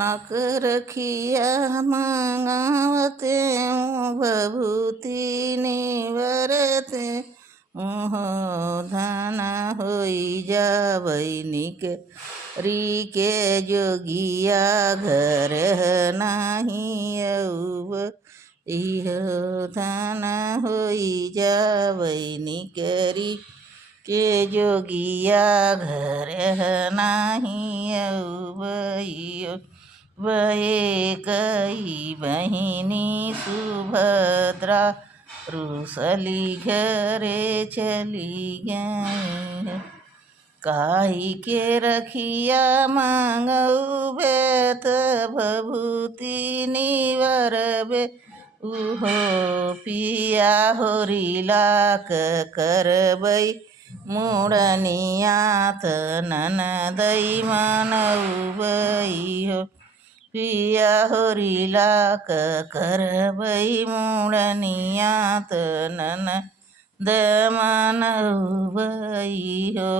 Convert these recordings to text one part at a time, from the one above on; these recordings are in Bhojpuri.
नक रखिया मंगावते भभूति निवरते मोह धन होई जावै निकरी जोगिया घर नाही औब इह धन होई जावै निकरी जोगिया घर नाही औबइयो बहे कई बहिनी सुभद्रा रुसली घरे चली गई काई के रखिया मांगौबे त भभूति निवरबे उहो पिया होरिला करबै मुड़नियात ननदै मनौबइहो पिया होरिला करबै मुड़नियात ननद मनौबइहो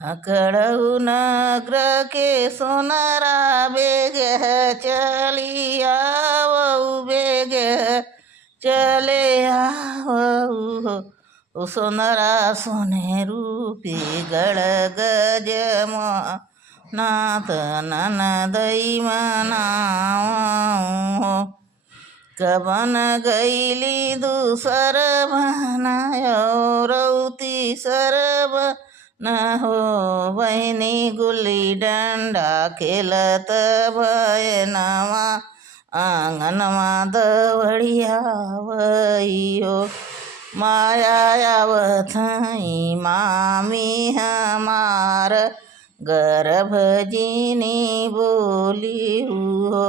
अकड़ऊ नगर के सोनरा बेग चलिया बेग चले आओ ओ सोनरा सोने रूपे गड़ गजम नाथ ननदै मनाओ कबन गैली दूसर बनायो रौती सरब न हो बहनी गुल्ली डंडा खेलत भय नवा आंगनमा दवड़िया वैयो माया आवथई मामी हमार गर्भजिनी बोली हो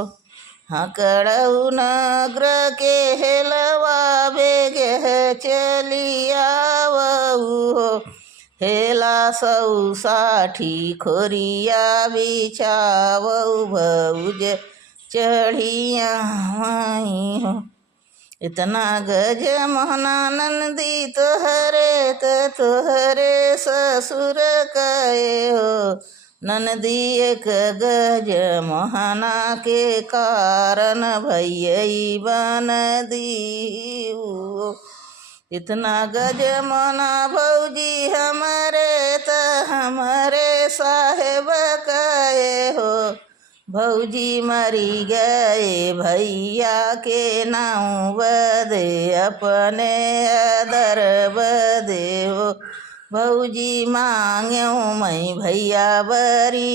हकड़ऊ नगर के हेलवा बेग चलिया हो हेला 160 खोरिया बिछावऊ भौज चढ़िया हो इतना गज मोहना नंदी तोहरे तोहरे ससुर कहे हो नंदी एक गज मोहना के कारण भैयई बन दी इतना गज मोना भौजी हमरे त हमरे साहेब कहे हो भौजी मरी गए भैया के नाम बदे अपने अदर बदे हो भौजी मांग्यो मैं भैया बरी